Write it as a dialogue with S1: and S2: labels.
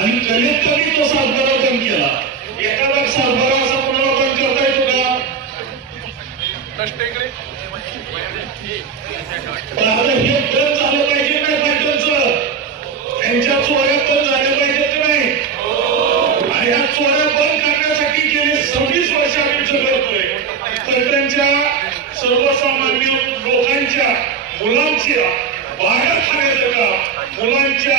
S1: आणि कमीत कमी तो सातबारा केला एखादा सातबारा असा कोणाला करता येतो का? पण आता हे तर झालं पाहिजे काय फायटरचं त्यांच्या चोऱ्या तर झाल्या पाहिजेत की नाही? आणि ह्या चोऱ्या बंद करण्यासाठी गेले सव्वीस वर्ष आम्ही करतोय तर त्यांच्या सर्वसामान्य लोकांच्या मुलांच्या बाहेर खाण्याचं का मुलांच्या